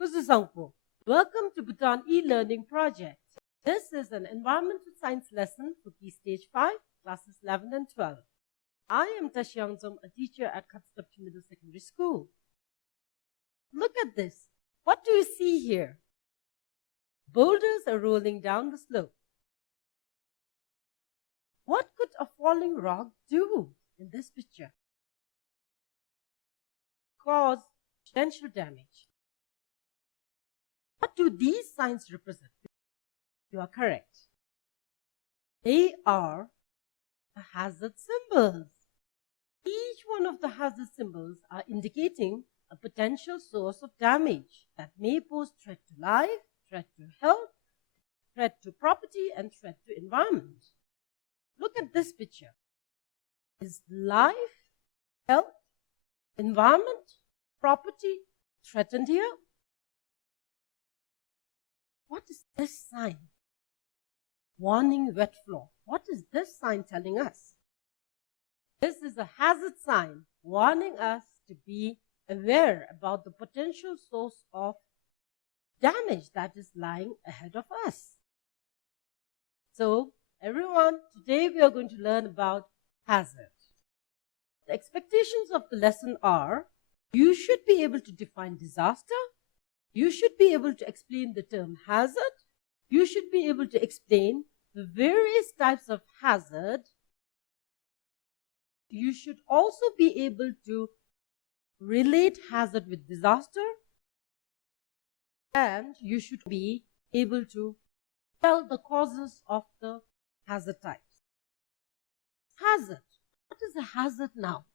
Kuzusangpo. Welcome to Bhutan e-learning project. This is an environmental science lesson for Key Stage 5, classes 11 and 12. I am Tashyangzom, a teacher at Katsutapchi Middle Secondary School. Look at this. What do you see here? Boulders are rolling down the slope. What could a falling rock do in this picture? Cause potential damage. What do these signs represent? You are correct. They are the hazard symbols. Each one of the hazard symbols are indicating a potential source of damage that may pose threat to life, threat to health, threat to property, and threat to environment. Look at this picture. Is life, health, environment, property threatened here? What is this sign? Warning wet floor. What is this sign telling us? This is a hazard sign warning us to be aware about the potential source of damage that is lying ahead of us. So, everyone, today we are going to learn about hazard. The expectations of the lesson are, you should be able to define disaster, you should be able to explain the term hazard, you should be able to explain the various types of hazard, you should also be able to relate hazard with disaster, and you should be able to tell the causes of the hazard types. Hazard. What is a hazard now?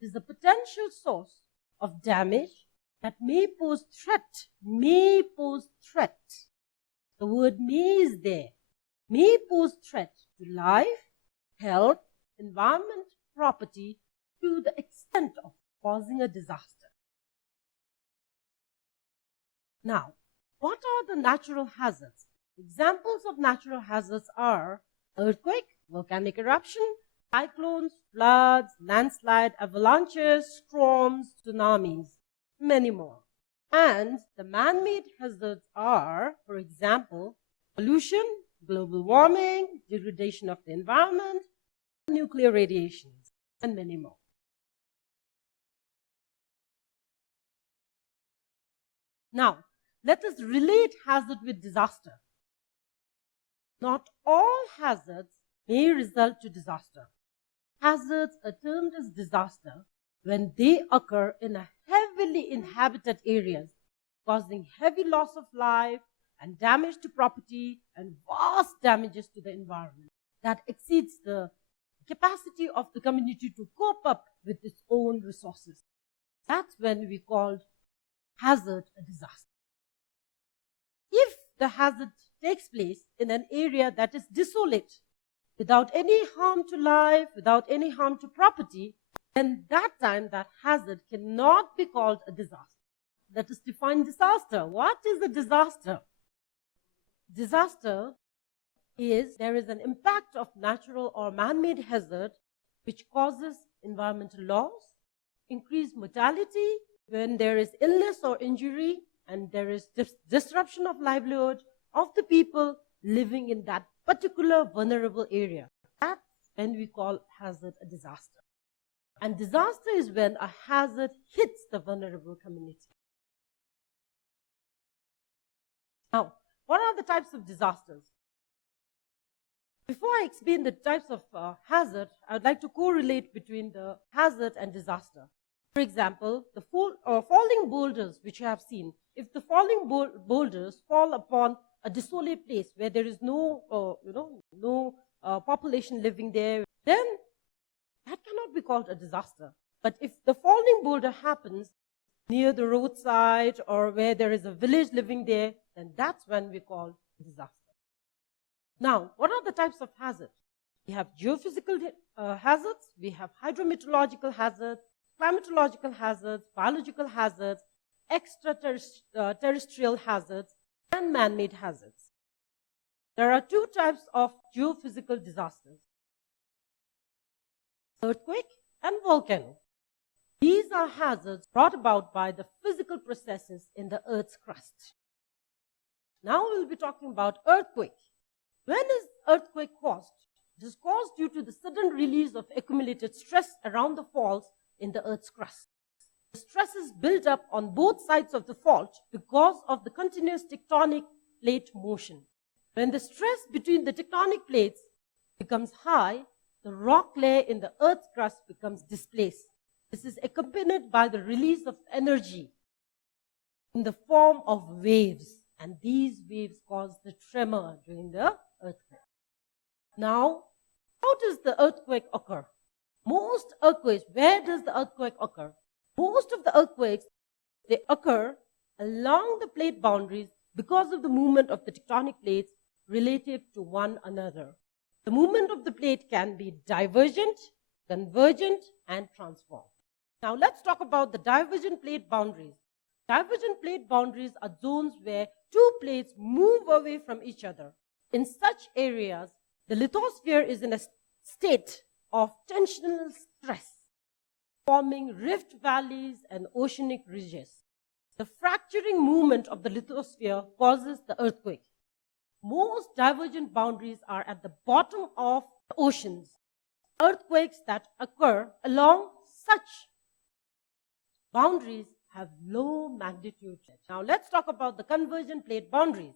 It is a potential source of damage that may pose threat. May pose threat. The word may is there. May pose threat to life, health, environment, property to the extent of causing a disaster. Now, what are the natural hazards? Examples of natural hazards are earthquake, volcanic eruption, cyclones, floods, landslide, avalanches, storms, tsunamis, many more. And the man-made hazards are, for example, pollution, global warming, degradation of the environment, nuclear radiations, and many more. Now, let us relate hazard with disaster. Not all hazards may result to disaster. Hazards are termed as disaster when they occur in a heavily inhabited areas, causing heavy loss of life and damage to property and vast damages to the environment that exceeds the capacity of the community to cope up with its own resources. That's when we call hazard a disaster. If the hazard takes place in an area that is desolate, without any harm to life, without any harm to property, then that time that hazard cannot be called a disaster. Let us define disaster. What is a disaster? Disaster is there is an impact of natural or man-made hazard which causes environmental loss, increased mortality, when there is illness or injury, and there is disruption of livelihood of the people living in that particular vulnerable area. That's when we call hazard a disaster. And disaster is when a hazard hits the vulnerable community. Now, what are the types of disasters? Before I explain the types of hazard, I would like to correlate between the hazard and disaster. For example, the falling boulders which you have seen, if the falling boulders fall upon a desolate place where there is no population living there, then that cannot be called a disaster. But if the falling boulder happens near the roadside or where there is a village living there, then that's when we call disaster. Now, what are the types of hazards? We have geophysical hazards, we have hydrometeorological hazards, climatological hazards, biological hazards, extraterrestrial hazards, and man-made hazards. There are two types of geophysical disasters: earthquake and volcano. These are hazards brought about by the physical processes in the Earth's crust. Now we'll be talking about earthquake. When is earthquake caused? It is caused due to the sudden release of accumulated stress around the faults in the Earth's crust. The stresses build up on both sides of the fault because of the continuous tectonic plate motion. When the stress between the tectonic plates becomes high, the rock layer in the Earth's crust becomes displaced. This is accompanied by the release of energy in the form of waves, and these waves cause the tremor during the earthquake. Now, how does the earthquake occur? Most earthquakes, where does the earthquake occur? Most of the earthquakes, they occur along the plate boundaries because of the movement of the tectonic plates relative to one another. The movement of the plate can be divergent, convergent, and transform. Now let's talk about the divergent plate boundaries. Divergent plate boundaries are zones where two plates move away from each other. In such areas, the lithosphere is in a state of tensional stress, forming rift valleys and oceanic ridges. The fracturing movement of the lithosphere causes the earthquake. Most divergent boundaries are at the bottom of the oceans. Earthquakes that occur along such boundaries have low magnitude. Now let's talk about the convergent plate boundaries.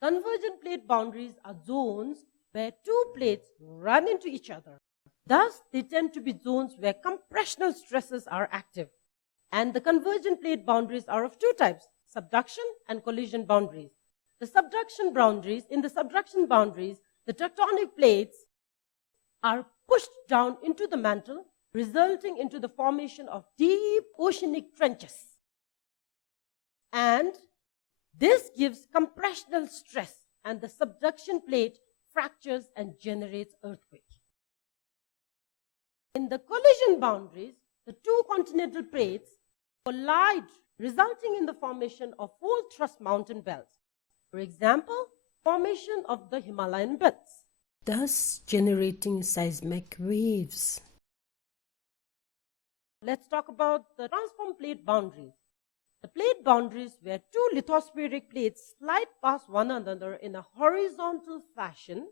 Convergent plate boundaries are zones where two plates run into each other. Thus, they tend to be zones where compressional stresses are active. And the convergent plate boundaries are of two types, subduction and collision boundaries. The subduction boundaries, in the subduction boundaries, the tectonic plates are pushed down into the mantle, resulting into the formation of deep oceanic trenches. And this gives compressional stress, and the subduction plate fractures and generates earthquake. In the collision boundaries, the two continental plates collide, resulting in the formation of full thrust mountain belts. For example, formation of the Himalayan belts, thus generating seismic waves. Let's talk about the transform plate boundaries. The plate boundaries where two lithospheric plates slide past one another in a horizontal fashion.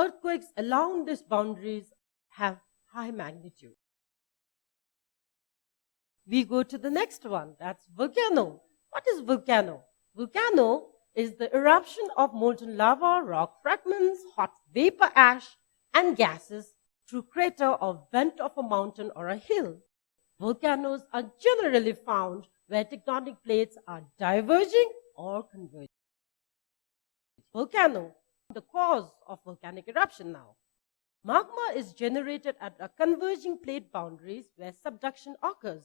Earthquakes along these boundaries have high magnitude. We go to the next one, that's volcano. What is volcano? Volcano is the eruption of molten lava, rock fragments, hot vapor ash, and gases through crater or vent of a mountain or a hill. Volcanoes are generally found where tectonic plates are diverging or converging. Volcano, the cause of volcanic eruption now. Magma is generated at a converging plate boundaries where subduction occurs.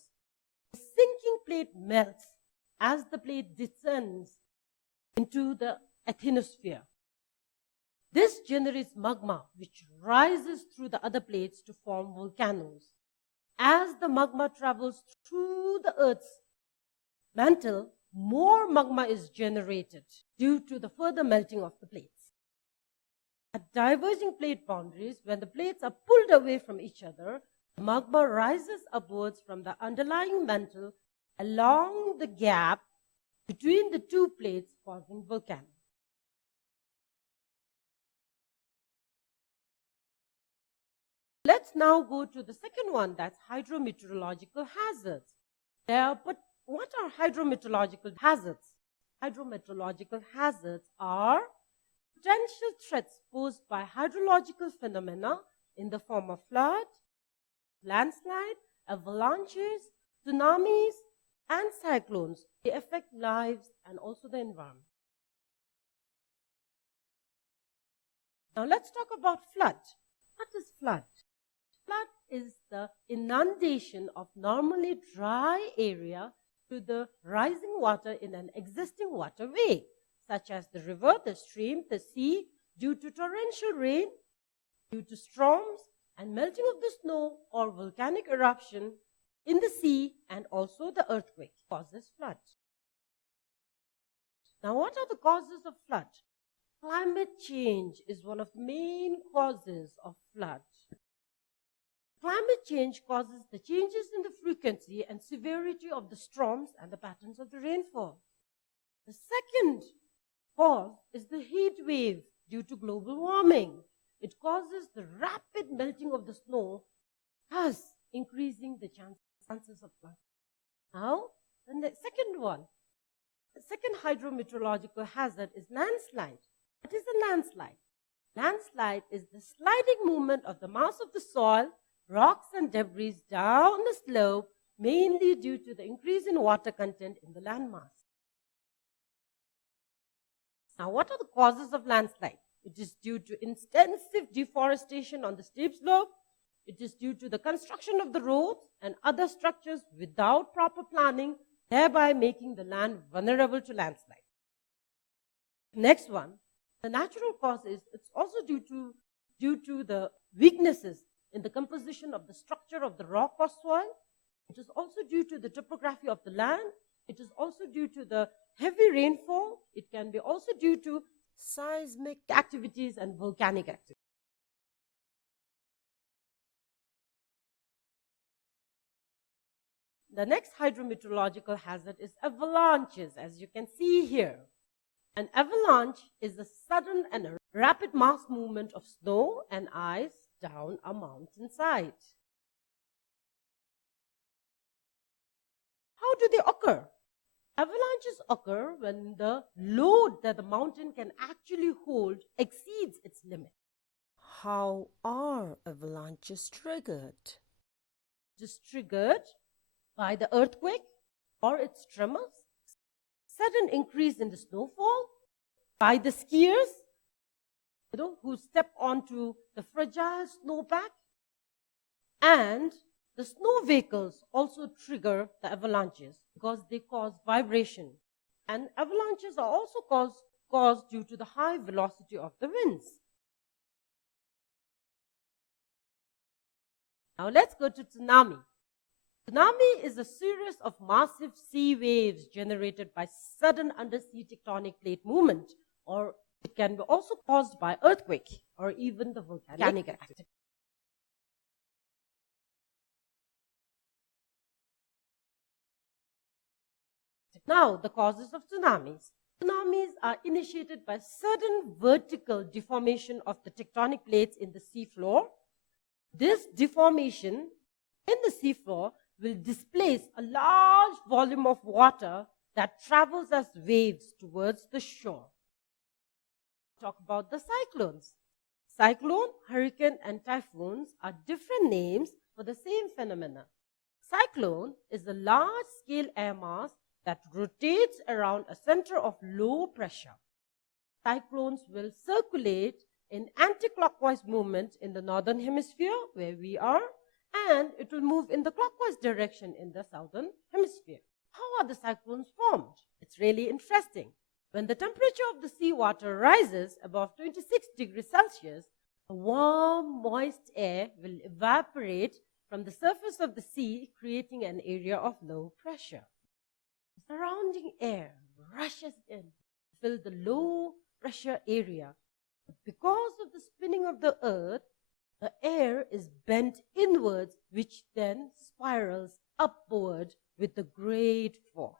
The sinking plate melts as the plate descends into the asthenosphere. This generates magma, which rises through the other plates to form volcanoes. As the magma travels through the Earth's mantle, more magma is generated due to the further melting of the plates. At diverging plate boundaries, when the plates are pulled away from each other, the magma rises upwards from the underlying mantle along the gap between the two plates, causing volcanoes. Let's now go to the second one, that's hydrometeorological hazards. But what are hydrometeorological hazards? Hydrometeorological hazards are potential threats posed by hydrological phenomena in the form of flood, landslide, avalanches, tsunamis, and cyclones. They affect lives and also the environment. Now let's talk about flood. What is flood? Flood is the inundation of normally dry area to the rising water in an existing waterway, such as the river, the stream, the sea, due to torrential rain, due to storms and melting of the snow or volcanic eruption in the sea, and also the earthquake causes flood. Now, what are the causes of flood? Climate change is one of the main causes of flood. climate change causes the changes in the frequency and severity of the storms and the patterns of the rainfall. The second cause is the heat wave due to global warming. It causes the rapid melting of the snow, thus increasing the chances of flood. Now, the second one. The second hydrometeorological hazard is landslide. What is a landslide? Landslide is the sliding movement of the mass of the soil, rocks and debris down the slope, mainly due to the increase in water content in the landmass. Now, what are the causes of landslide? It is due to extensive deforestation on the steep slope. It is due to the construction of the roads and other structures without proper planning, thereby making the land vulnerable to landslide. Next one, the natural cause is it's also due to the weaknesses in the composition of the structure of the rock or soil. It is also due to the topography of the land. It is also due to the heavy rainfall. It can be also due to seismic activities and volcanic activities. The next hydrometeorological hazard is avalanches, as you can see here. An avalanche is a sudden and rapid mass movement of snow and ice down a mountainside. How do they occur? Avalanches occur when the load that the mountain can actually hold exceeds its limit. How are avalanches triggered? It is triggered by the earthquake or its tremors, sudden increase in the snowfall, by the skiers, who step onto the fragile snowpack, and the snow vehicles also trigger the avalanches because they cause vibration. And avalanches are also caused due to the high velocity of the winds. Now let's go to tsunami. Tsunami is a series of massive sea waves generated by sudden undersea tectonic plate movement, or it can be also caused by earthquake or even the volcanic activity. Now, the causes of tsunamis. Tsunamis are initiated by sudden vertical deformation of the tectonic plates in the seafloor. This deformation in the seafloor will displace a large volume of water that travels as waves towards the shore. Talk about the cyclones. Cyclone, hurricane, and typhoons are different names for the same phenomena. Cyclone is a large-scale air mass that rotates around a center of low pressure. Cyclones will circulate in anti-clockwise movement in the northern hemisphere, where we are, and it will move in the clockwise direction in the southern hemisphere. How are the cyclones formed? It's really interesting. When the temperature of the seawater rises above 26 degrees Celsius, the warm, moist air will evaporate from the surface of the sea, creating an area of low pressure. The surrounding air rushes in to fill the low pressure area. Because of the spinning of the earth, the air is bent inwards, which then spirals upward with a great force.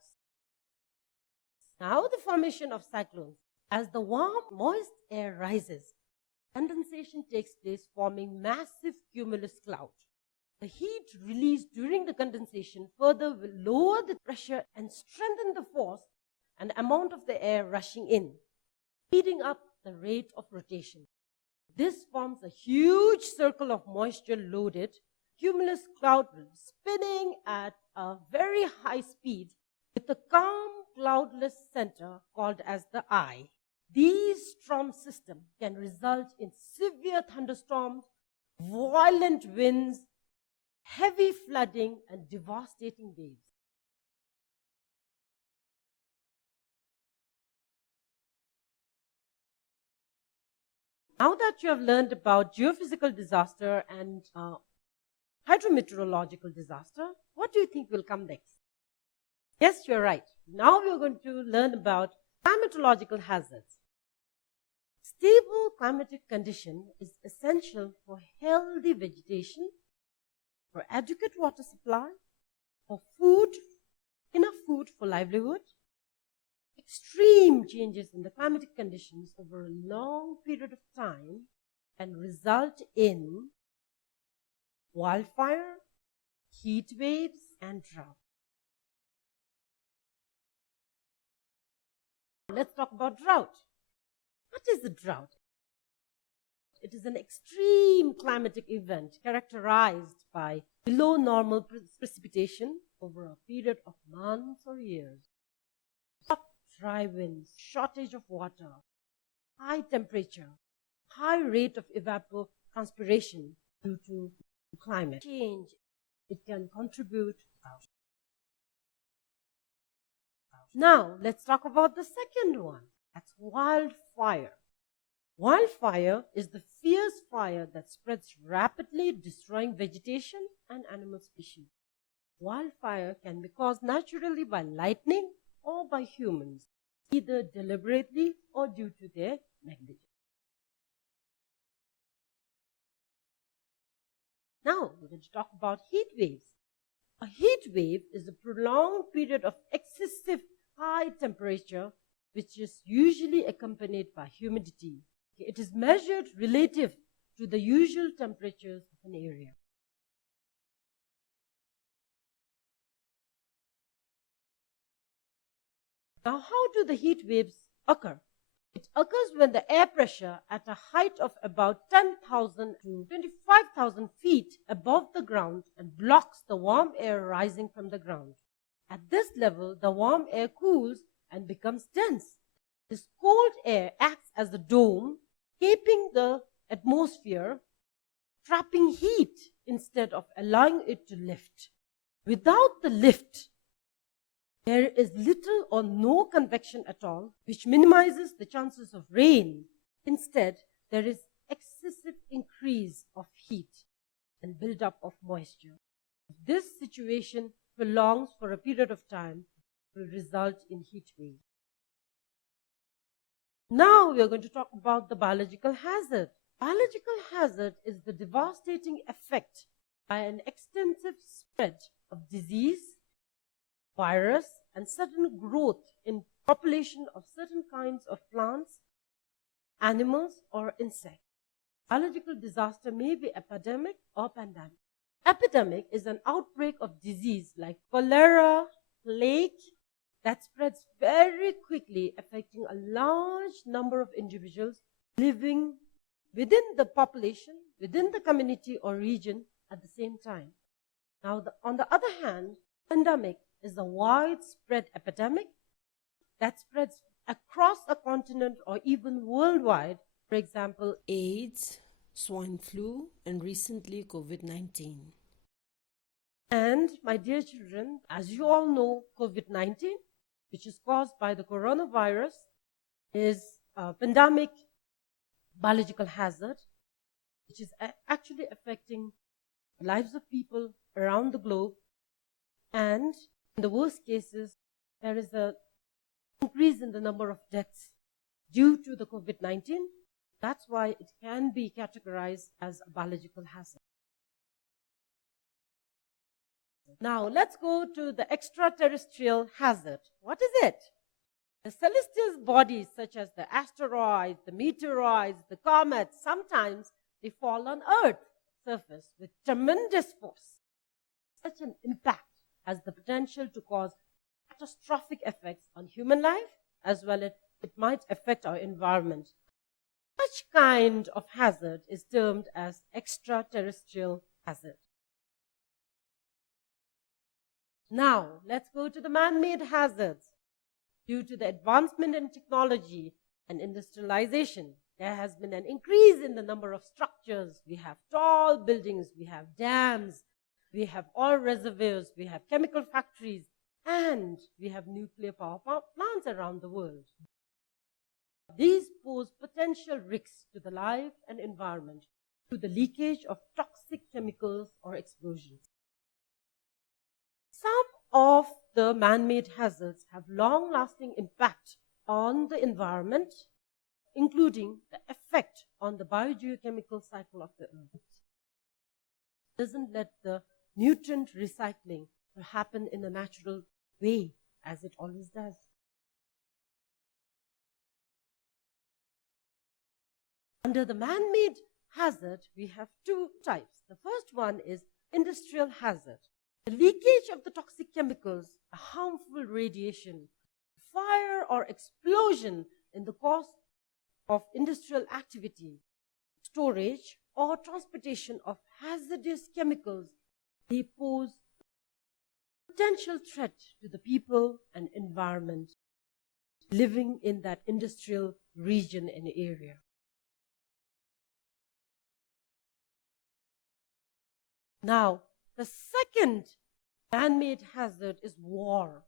Now the formation of cyclones. As the warm, moist air rises, condensation takes place, forming massive cumulus cloud. The heat released during the condensation further will lower the pressure and strengthen the force and amount of the air rushing in, speeding up the rate of rotation. This forms a huge circle of moisture-loaded cumulus cloud spinning at a very high speed with a calm, cloudless center called as the eye. These storm systems can result in severe thunderstorms, violent winds, heavy flooding, and devastating waves. Now that you have learned about geophysical disaster and hydrometeorological disaster, what do you think will come next? Yes, you're right. Now we're going to learn about climatological hazards. Stable climatic condition is essential for healthy vegetation, for adequate water supply, for food, enough food for livelihood. Extreme changes in the climatic conditions over a long period of time can result in wildfire, heat waves, and drought. Let's talk about drought. What is a drought? It is an extreme climatic event characterized by below normal precipitation over a period of months or years. Hot, dry winds, shortage of water, high temperature, high rate of evapotranspiration due to climate change. It can contribute to drought. Now, let's talk about the second one. That's wildfire. Wildfire is the fierce fire that spreads rapidly, destroying vegetation and animal species. Wildfire can be caused naturally by lightning or by humans, either deliberately or due to their negligence. Now, we're going to talk about heat waves. A heat wave is a prolonged period of excessive high temperature, which is usually accompanied by humidity. It is measured relative to the usual temperatures of an area. Now, how do the heat waves occur? It occurs when the air pressure at a height of about 10,000 to 25,000 feet above the ground and blocks the warm air rising from the ground. At this level, the warm air cools and becomes dense. This cold air acts as a dome, caping the atmosphere, trapping heat instead of allowing it to lift. Without the lift, there is little or no convection at all, which minimizes the chances of rain. Instead, there is excessive increase of heat and buildup of moisture. This situation prolongs for a period of time will result in heat waves. Now we are going to talk about the biological hazard. Biological hazard is the devastating effect by an extensive spread of disease, virus, and sudden growth in population of certain kinds of plants, animals, or insects. Biological disaster may be epidemic or pandemic. Epidemic is an outbreak of disease like cholera, plague, that spreads very quickly, affecting a large number of individuals living within the population, within the community or region at the same time. Now, on the other hand, pandemic is a widespread epidemic that spreads across a continent or even worldwide. For example, AIDS, swine flu, and recently COVID-19. And my dear children, as you all know, COVID-19, which is caused by the coronavirus, is a pandemic biological hazard, which is actually affecting the lives of people around the globe. And in the worst cases, there is an increase in the number of deaths due to the COVID-19. That's why it can be categorized as a biological hazard. Now, let's go to the extraterrestrial hazard. What is it? The celestial bodies such as the asteroids, the meteoroids, the comets, sometimes they fall on Earth's surface with tremendous force. Such an impact has the potential to cause catastrophic effects on human life, as well as it might affect our environment. Such kind of hazard is termed as extraterrestrial hazard. Now, let's go to the man-made hazards. Due to the advancement in technology and industrialization, there has been an increase in the number of structures. We have tall buildings, we have dams, we have oil reservoirs, we have chemical factories, and we have nuclear power plants around the world. These pose potential risks to the life and environment through the leakage of toxic chemicals or explosions. Some of the man-made hazards have long-lasting impact on the environment, including the effect on the biogeochemical cycle of the earth. It doesn't let the nutrient recycling to happen in a natural way, as it always does. Under the man-made hazard, we have two types. The first one is industrial hazard. The leakage of the toxic chemicals, a harmful radiation, fire or explosion in the course of industrial activity, storage or transportation of hazardous chemicals, they pose potential threat to the people and environment living in that industrial region and area. Now, the second man-made hazard is war.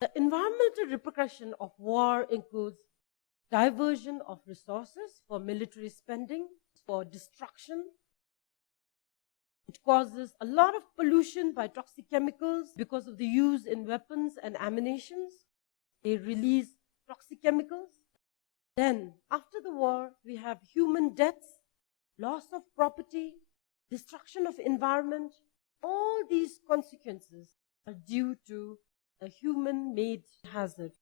The environmental repercussion of war includes diversion of resources for military spending, for destruction. It causes a lot of pollution by toxic chemicals because of the use in weapons and ammunitions. They release toxic chemicals. Then, after the war, we have human deaths, loss of property, destruction of environment. All these consequences are due to a human-made hazard.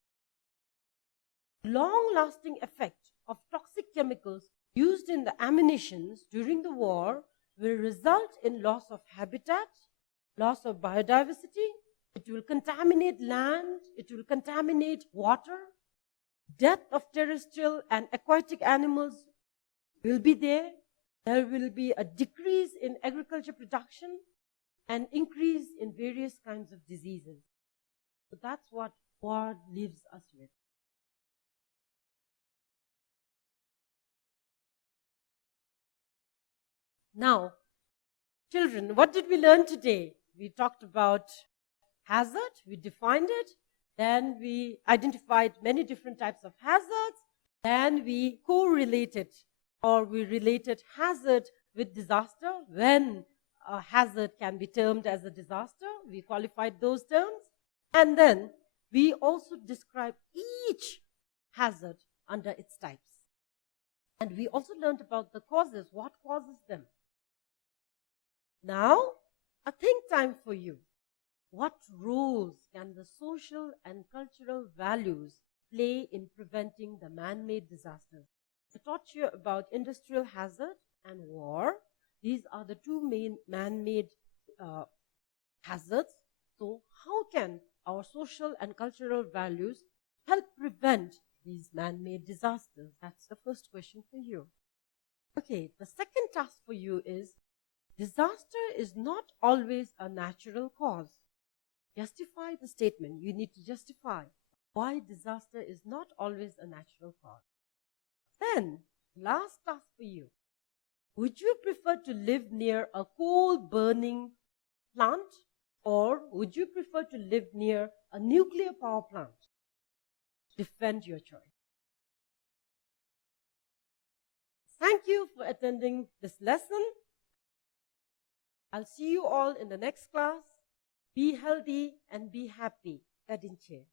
Long-lasting effect of toxic chemicals used in the ammunitions during the war will result in loss of habitat, loss of biodiversity. It will contaminate land, it will contaminate water. Death of terrestrial and aquatic animals will be there. There will be a decrease in agriculture production and increase in various kinds of diseases. So that's what war leaves us with. Now, children, what did we learn today? We talked about hazard, we defined it, then we identified many different types of hazards, then we correlated or we related hazard with disaster. When a hazard can be termed as a disaster, we qualified those terms. And then we also described each hazard under its types. And we also learned about the causes, what causes them. Now, a think time for you. What roles can the social and cultural values play in preventing the man-made disasters? I taught you about industrial hazard and war. These are the two main man-made hazards. So how can our social and cultural values help prevent these man-made disasters? That's the first question for you. Okay, the second task for you is, disaster is not always a natural cause. Justify the statement. You need to justify why disaster is not always a natural cause. Then, last task for you. Would you prefer to live near a coal-burning plant, or would you prefer to live near a nuclear power plant? Defend your choice. Thank you for attending this lesson. I'll see you all in the next class. Be healthy and be happy. Kadinche.